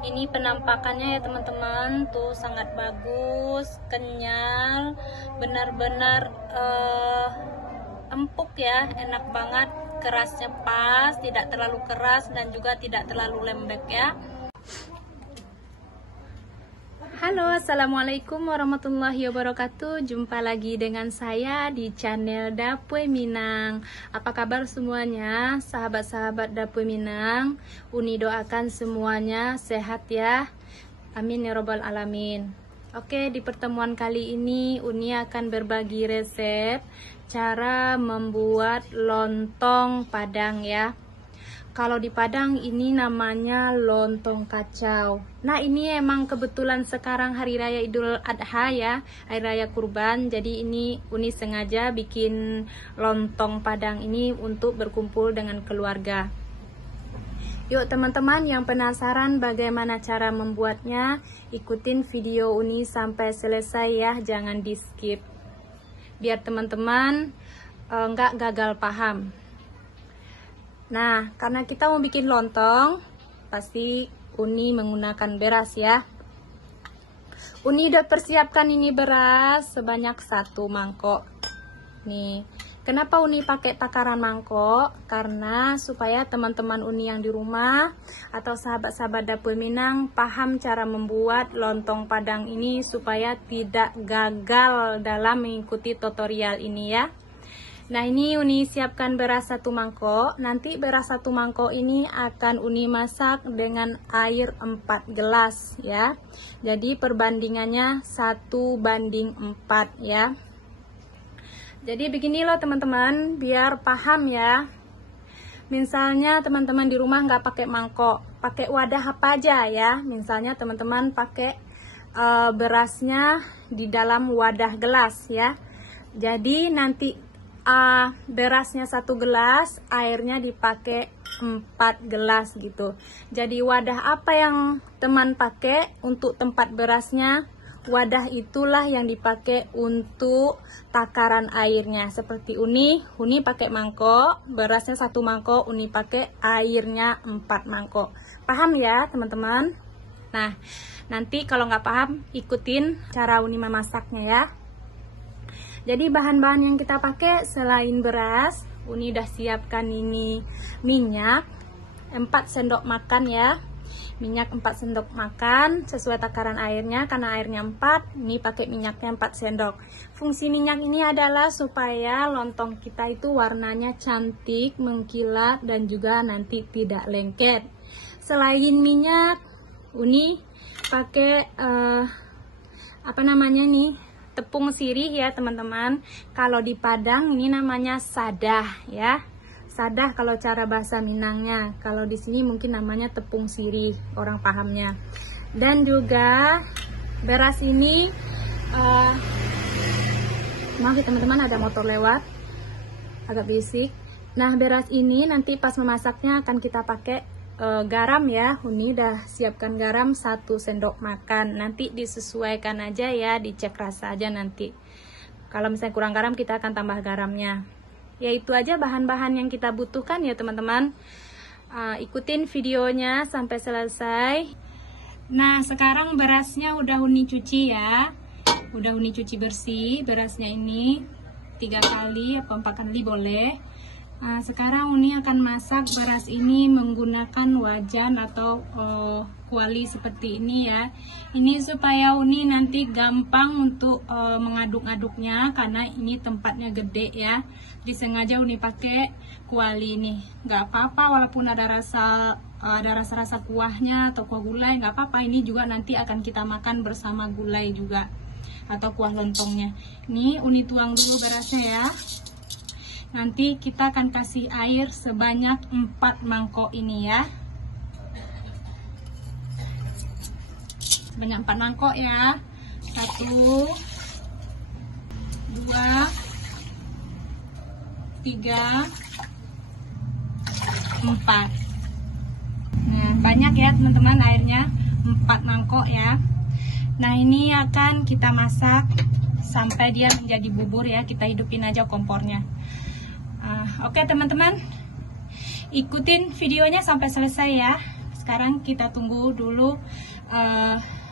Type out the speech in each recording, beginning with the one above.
Ini penampakannya ya teman-teman, tuh sangat bagus, kenyal, benar-benar empuk ya, enak banget, kerasnya pas, tidak terlalu keras dan juga tidak terlalu lembek ya. Halo, assalamualaikum warahmatullahi wabarakatuh. Jumpa lagi dengan saya di channel Dapur Minang. Apa kabar semuanya, sahabat-sahabat Dapur Minang? Uni doakan semuanya sehat ya. Amin ya robbal alamin. Oke, di pertemuan kali ini Uni akan berbagi resep cara membuat lontong Padang ya. Kalau di Padang ini namanya lontong kacau. Nah, ini emang kebetulan sekarang hari raya Idul Adha ya, hari raya kurban. Jadi ini Uni sengaja bikin lontong Padang ini untuk berkumpul dengan keluarga. Yuk teman-teman yang penasaran bagaimana cara membuatnya, ikutin video Uni sampai selesai ya, jangan di skip. Biar teman-teman nggak gagal paham. Nah, karena kita mau bikin lontong, pasti Uni menggunakan beras ya. Uni udah persiapkan ini beras sebanyak 1 mangkok. Nih, kenapa Uni pakai takaran mangkok? Karena supaya teman-teman Uni yang di rumah atau sahabat-sahabat Dapur Minang paham cara membuat lontong Padang ini supaya tidak gagal dalam mengikuti tutorial ini ya. Nah, ini Uni siapkan beras 1 mangkok. Nanti beras 1 mangkok ini akan Uni masak dengan air 4 gelas ya. Jadi perbandingannya 1:4 ya. Jadi begini loh teman-teman, biar paham ya. Misalnya teman-teman di rumah nggak pakai mangkok, pakai wadah apa aja ya. Misalnya teman-teman pakai berasnya di dalam wadah gelas ya. Jadi nanti berasnya 1 gelas, airnya dipakai 4 gelas gitu. Jadi wadah apa yang teman pakai untuk tempat berasnya, wadah itulah yang dipakai untuk takaran airnya. Seperti Uni pakai mangkok, berasnya 1 mangkok, Uni pakai airnya 4 mangkok. Paham ya teman-teman? Nah, nanti kalau nggak paham, ikutin cara Uni memasaknya ya. Jadi bahan-bahan yang kita pakai selain beras, Uni udah siapkan ini minyak 4 sendok makan ya. Minyak 4 sendok makan sesuai takaran airnya, karena airnya 4, ini pakai minyaknya 4 sendok. Fungsi minyak ini adalah supaya lontong kita itu warnanya cantik, mengkilat dan juga nanti tidak lengket. Selain minyak, Uni pakai tepung sirih ya teman-teman. Kalau di Padang ini namanya sadah ya. Sadah kalau cara bahasa Minangnya. Kalau di sini mungkin namanya tepung sirih, orang pahamnya. Dan juga beras ini maaf ya teman-teman, ada motor lewat, agak berisik. Nah, beras ini nanti pas memasaknya akan kita pakai garam ya. Uni udah siapkan garam 1 sendok makan. Nanti disesuaikan aja ya, dicek rasa aja nanti. Kalau misalnya kurang garam, kita akan tambah garamnya. Ya itu aja bahan-bahan yang kita butuhkan ya teman-teman. Ikutin videonya sampai selesai. Nah, sekarang berasnya udah Uni cuci ya. Udah Uni cuci bersih berasnya ini 3 kali atau 4 kali boleh. Nah, sekarang Uni akan masak beras ini menggunakan wajan atau kuali seperti ini ya. Ini supaya Uni nanti gampang untuk mengaduk-aduknya, karena ini tempatnya gede ya. Disengaja Uni pakai kuali ini. Nggak apa-apa walaupun ada rasa kuahnya atau kuah gulai, nggak apa-apa. Ini juga nanti akan kita makan bersama gulai juga atau kuah lontongnya. Ini Uni tuang dulu berasnya ya. Nanti kita akan kasih air sebanyak 4 mangkok ini ya. Sebanyak 4 mangkok ya. 1, 2, 3, 4. Nah, banyak ya teman-teman airnya, 4 mangkok ya. Nah, ini akan kita masak sampai dia menjadi bubur ya. Kita hidupin aja kompornya. Oke teman-teman, ikutin videonya sampai selesai ya. sekarang kita tunggu dulu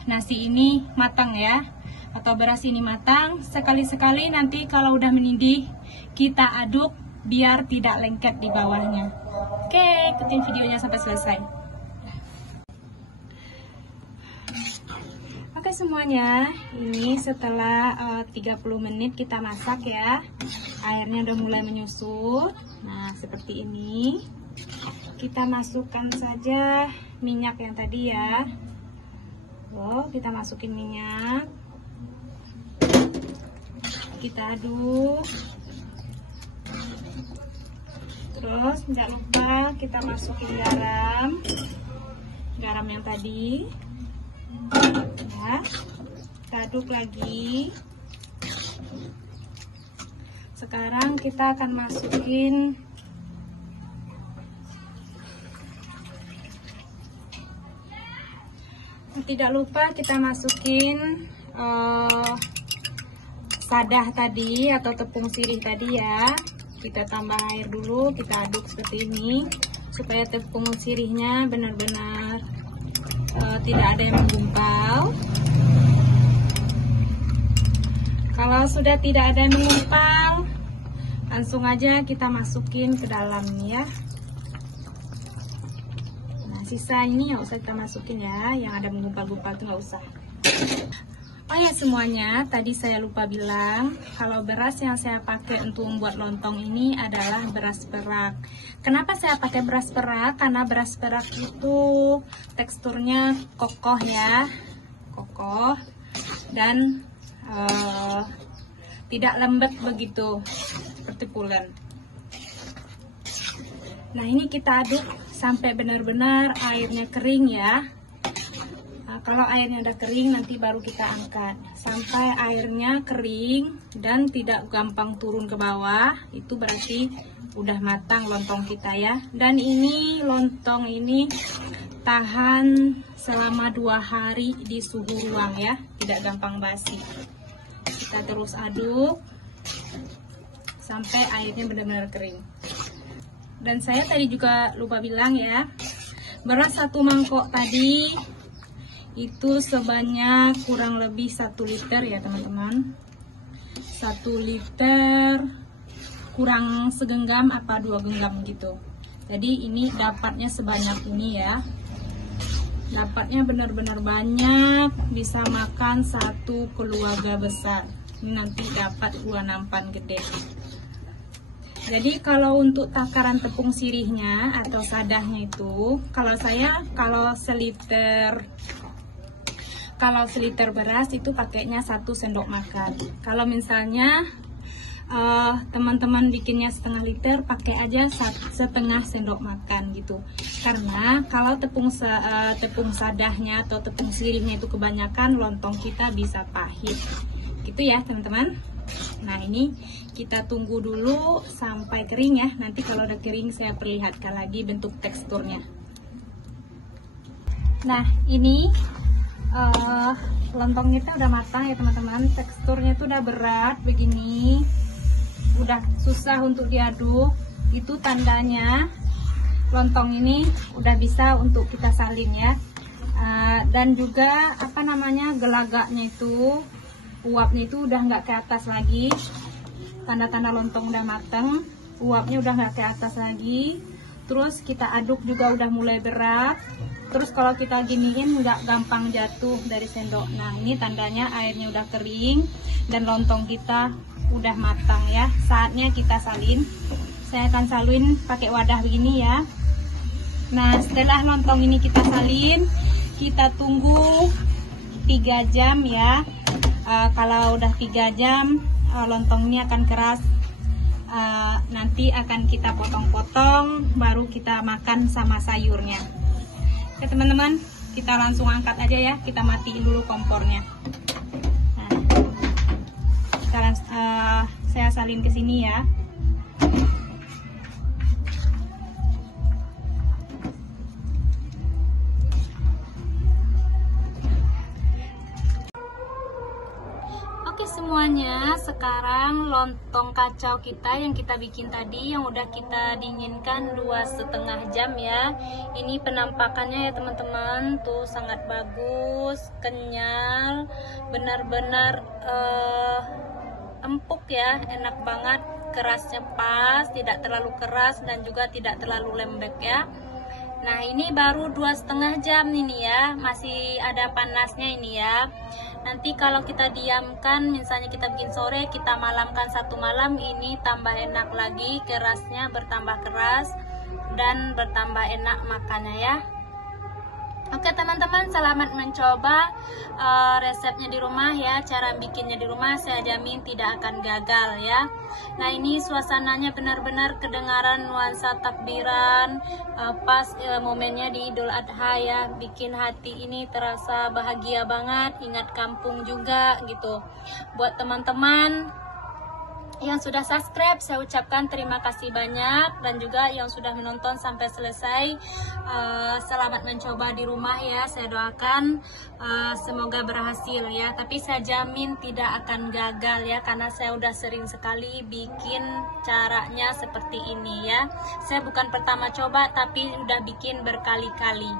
nasi ini matang ya, atau beras ini matang. Sekali-sekali nanti kalau udah mendidih kita aduk biar tidak lengket di bawahnya. Oke, ikutin videonya sampai selesai. Oke semuanya, ini setelah 30 menit kita masak ya. Airnya udah mulai menyusut. Nah, seperti ini. Kita masukkan saja minyak yang tadi ya. Kita masukin minyak. Kita aduk. Terus jangan lupa kita masukin garam. Garam yang tadi. Ya. Kita aduk lagi. Sekarang kita akan masukin tidak lupa kita masukin sadah tadi atau tepung sirih tadi ya. Kita tambah air dulu, kita aduk seperti ini supaya tepung sirihnya benar-benar tidak ada yang menggumpal. Kalau sudah tidak ada yang menggumpal, langsung aja kita masukin ke dalam ya. Nah, sisa ini nggak usah kita masukin ya, yang ada menggumpal-gumpal itu nggak usah. Oh ya semuanya, tadi saya lupa bilang kalau beras yang saya pakai untuk membuat lontong ini adalah beras perak. Kenapa saya pakai beras perak? Karena beras perak itu teksturnya kokoh ya, kokoh dan tidak lembek begitu seperti pulen. Nah ini kita aduk sampai benar-benar airnya kering ya. Kalau airnya udah kering nanti baru kita angkat. Sampai airnya kering dan tidak gampang turun ke bawah, itu berarti udah matang lontong kita ya. Dan ini lontong ini tahan selama 2 hari di suhu ruang ya, tidak gampang basi. Kita terus aduk sampai airnya benar-benar kering. Dan saya tadi juga lupa bilang ya, beras 1 mangkok tadi itu sebanyak kurang lebih 1 liter ya teman-teman. 1 liter kurang segenggam apa 2 genggam gitu. Jadi ini dapatnya sebanyak ini ya. Dapatnya benar-benar banyak, bisa makan 1 keluarga besar. Ini nanti dapat 2 nampan gede. Jadi kalau untuk takaran tepung sirihnya atau sadahnya itu, kalau saya seliter beras itu pakainya 1 sendok makan. Kalau misalnya teman-teman bikinnya setengah liter, pakai aja setengah sendok makan gitu. Karena kalau tepung sadahnya atau tepung sirihnya itu kebanyakan, lontong kita bisa pahit. Gitu ya teman-teman. Nah ini kita tunggu dulu sampai kering ya. Nanti kalau udah kering saya perlihatkan lagi bentuk teksturnya. Nah ini lontong kita udah matang ya teman-teman. Teksturnya itu udah berat begini, udah susah untuk diaduk. Itu tandanya lontong ini udah bisa untuk kita salin ya. Dan juga apa namanya, gelagaknya itu, uapnya itu udah nggak ke atas lagi. Tanda-tanda lontong udah matang, uapnya udah nggak ke atas lagi. Terus kita aduk juga udah mulai berat. Terus kalau kita giniin nggak gampang jatuh dari sendok. Nah ini tandanya airnya udah kering dan lontong kita udah matang ya. Saatnya kita salin. Saya akan salin pakai wadah begini ya. Nah setelah lontong ini kita salin, kita tunggu 3 jam ya. Kalau udah 3 jam lontong ini akan keras. Nanti akan kita potong-potong, baru kita makan sama sayurnya. Oke teman-teman, kita langsung angkat aja ya. Kita matiin dulu kompornya. Nah, saya salin ke sini ya. semuanya, sekarang lontong kacau kita yang kita bikin tadi, yang udah kita dinginkan 2,5 jam ya. Ini penampakannya ya teman-teman, tuh sangat bagus, kenyal, benar-benar empuk ya, enak banget, kerasnya pas, tidak terlalu keras dan juga tidak terlalu lembek ya. Nah ini baru 2,5 jam ini ya, masih ada panasnya ini ya. Nanti kalau kita diamkan, misalnya kita bikin sore, kita malamkan 1 malam, ini tambah enak lagi, kerasnya bertambah keras dan bertambah enak makannya ya. Oke teman-teman, selamat mencoba resepnya di rumah ya. Cara bikinnya di rumah saya jamin tidak akan gagal ya. Nah ini suasananya benar-benar kedengaran nuansa takbiran, pas momennya di Idul Adha ya. Bikin hati ini terasa bahagia banget, ingat kampung juga gitu. Buat teman-teman yang sudah subscribe, saya ucapkan terima kasih banyak, dan juga yang sudah menonton sampai selesai, selamat mencoba di rumah ya. Saya doakan semoga berhasil ya, tapi saya jamin tidak akan gagal ya, karena saya udah sering sekali bikin caranya seperti ini ya. Saya bukan pertama coba, tapi udah bikin berkali-kali.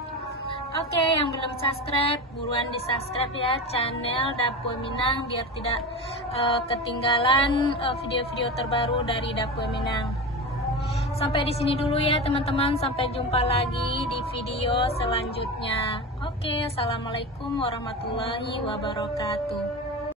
Oke, yang belum subscribe, buruan di subscribe ya channel Dapur Minang, biar tidak ketinggalan video-video terbaru dari Dapur Minang. Sampai di sini dulu ya teman-teman, sampai jumpa lagi di video selanjutnya. Oke, assalamualaikum warahmatullahi wabarakatuh.